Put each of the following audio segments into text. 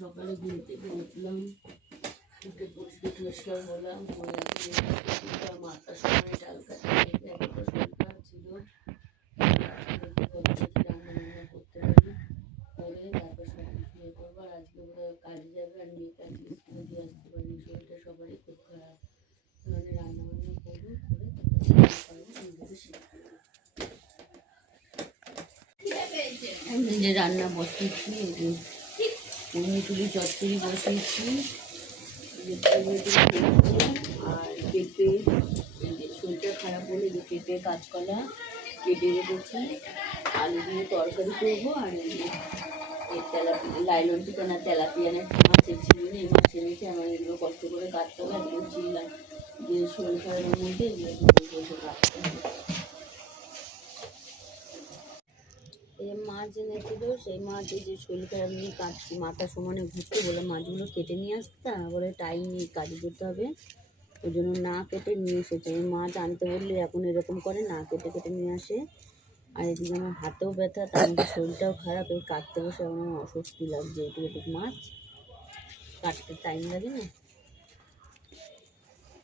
সকালে ঘুম থেকে উঠলাম, উঠে পরিষ্কার হলাম, করে মাথার সময় ডাল কাটতে এতটা শরীর খারাপ ছিল, রান্না করতে পারি করে তারপর সব কিছু ইয়ে করবো। আর আজকে কাজে যাবে, আর মেয়েকে আজকে স্কুলে দিয়ে আসতে পারিনি, শরীরটা সবারই খুব খারাপ। মানে রান্না বান্না করবো, করে আমি যে রান্না বসিয়েছি, কুড়িমিটুলি চচ্চড়ি বসিয়েছি, আর পেঁপে, শরীরটা খারাপ হলে যে পেঁপে কাঁচকলা কেটে রেখেছি, আলু দিয়ে তরকারি করবো। আর লাইলন থেকে না তেলাপিয়া না মাছের ছিল না, এই মাছ এনেছে, আমার এগুলো কষ্ট করে কাটতে হবে। একদম চিনলাম যে শরীর খারাপের মধ্যে এগুলো বসে কাটতে হবে। এই মাছ এনেছিল, সেই মাছ এই যে শরীর খারাপ নিয়ে কাটছি, মাথা সমানে ঘুরতে বলে মাছগুলো কেটে নিয়ে আসতে, বলে টাইম নেই, কাজে যেতে হবে, ওই জন্য না কেটে নিয়ে এসেছে। এই মাছ আনতে বললে এখন এরকম করে, না কেটে কেটে নিয়ে আসে। আর এদিকে আমার হাতেও ব্যথা, তার মধ্যে শরীরটাও খারাপ, এই কাটতে বসে আমার অস্বস্তি লাগছে। এইটুকু মাছ কাটতে টাইম লাগে না।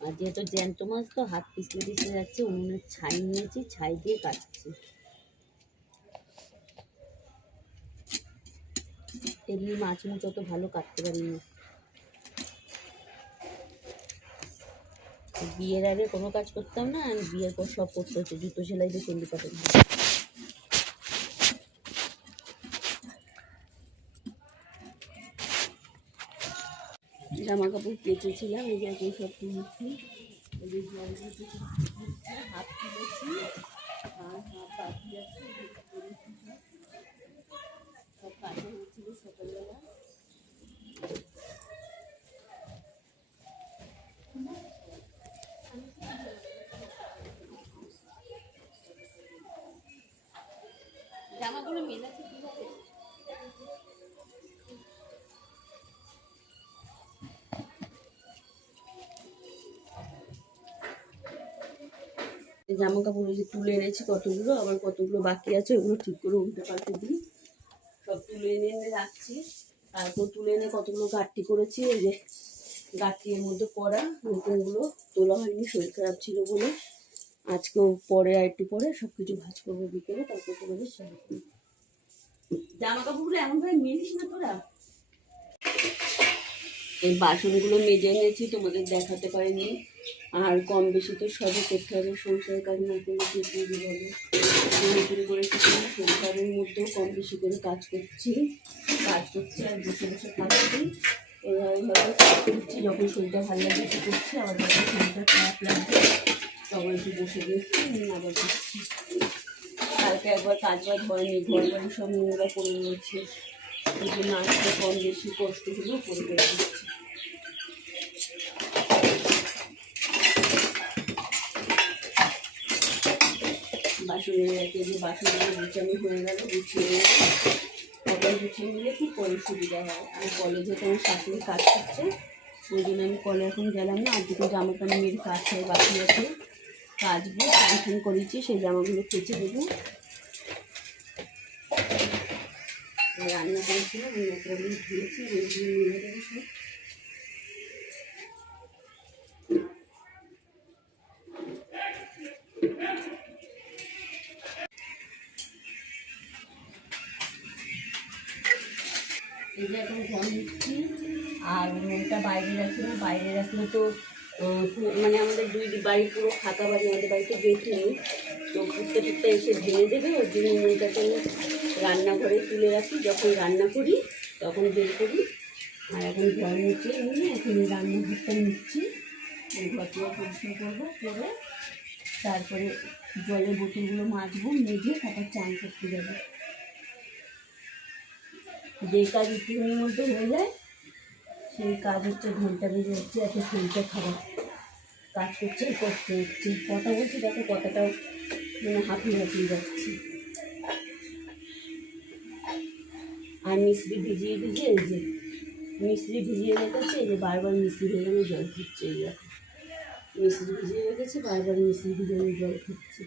আর যেহেতু জ্যান্ত মাছ তো হাত পিছলে পিছলে যাচ্ছে, উনুনের ছাই নিয়েছি, ছাই দিয়ে কাটছি। এমনি মাছ মুছ অত ভালো কাটতে পারি না। বিয়ের আগে কোনো কাজ করতাম না, আমি বিয়ের পর সব করতে হচ্ছে, জুতো সেলাই দিয়ে চন্ডি কাটেন। জামা কাপড় কেচেছিলাম, এই যে এখন সব তুলছি, হাফ তুলেছি আর হাফ বাকি আছে, সব কাজে হয়েছিল সকালবেলা। জামাগুলো মেলাচ্ছে কিভাবে? জামা কাপড় যে তুলে এনেছি কতগুলো, আবার কতগুলো বাকি আছে, ওগুলো ঠিক করে উল্টে পাল্টে দিই। সব তুলে এনে এনে রাখছি, তারপর তুলে এনে কতগুলো গাঁটটি করেছি, এই যে গাঁটটি এর মধ্যে পরা, নতুনগুলো তোলা হয়নি, শরীর খারাপ ছিল বলে। আজকেও পরে আর একটু পরে সব কিছু ভাঁজ করবো বিকেলে, তারপর তোমাদের শেয়ার করবো। জামা কাপড়গুলো এমনভাবে মিলিস না তোরা। এই বাসনগুলো মেজে এনেছি, তোমাদের দেখাতে পারিনি। আর কম বেশি তো সবই করতে হবে, সংসারের কাজ না করলে কি করবি বলো। নতুন করে কিছু না, সংসারের মধ্যেও কম বেশি করে কাজ করছি আর বসে বসে খাচ্ছি। এইভাবে কাজ করছি, যখন শরীরটা ভালো লাগছে একটু করছি, আবার যখন শরীরটা খারাপ লাগছে তখন একটু বসে দেখছি, আবার করছি। কালকে একবার কাজ বাজ হয়নি, ঘর বাড়ি সব নোংরা করে রয়েছে, এই জন্য আজকে কম বেশি কষ্ট হলেও করে দিচ্ছি। বাসনের একে যে বাসনগুলো গুছানো হয়ে গেল, গুছিয়ে নিয়ে কখন গুছিয়ে নিলে খুব পরে সুবিধা হয়। আর কলেজে তো আমার শাশুড়ি কাজ করছে, ওই জন্য আমি কলে এখন গেলাম না। আর দুটো জামা প্যান্ট মেয়ের কাজ হয়, বাকি আছে, কাচবো, স্নান করেছি, সেই জামাগুলো কেচে দেবো। রান্না করেছিলাম, ওগুলো ধুয়েছি, ওইগুলো নিয়ে দেবো সব। এই যে এখন ঘর নিচ্ছি, আর রুমটা বাইরে রাখি না, বাইরে রাখলে তো মানে আমাদের দুই বাড়ি পুরো ফাঁকা বাড়ি, আমাদের বাড়িতে গেট নেই, তো ঘুরতে টুরতে এসে ভেঙে দেবে, ওই জন্য রুমটাকে রান্নাঘরে তুলে রাখি, যখন রান্না করি তখন বের করি। আর এখন ঘর নিচে নিয়ে এখন রান্নাঘরটা নিচ্ছি, ওই ঘরগুলো পরিষ্কার করবো, করে তারপরে জলের বোতলগুলো মাজবো, মেজে তারপর চান করতে যাবো। যে কাজ ইতিমের মধ্যে হয়ে যায় সেই কাজ হচ্ছে, ঘন্টা বেজে হচ্ছে, এত শরীরটা খারাপ, কাজ করছে করতে হচ্ছে। কথা বলছি দেখো কথাটাও মানে হাঁপিয়ে যাচ্ছে। আর মিস্ত্রি ভিজিয়ে এই যে মিস্ত্রি ভিজিয়ে রেখেছে, এই যে বারবার মিস্ত্রি ভেজানো জল খাচ্ছে, এই দেখো মিস্ত্রি ভিজিয়ে রেখেছে, বারবার মিস্ত্রি ভেজানো জল খাচ্ছে।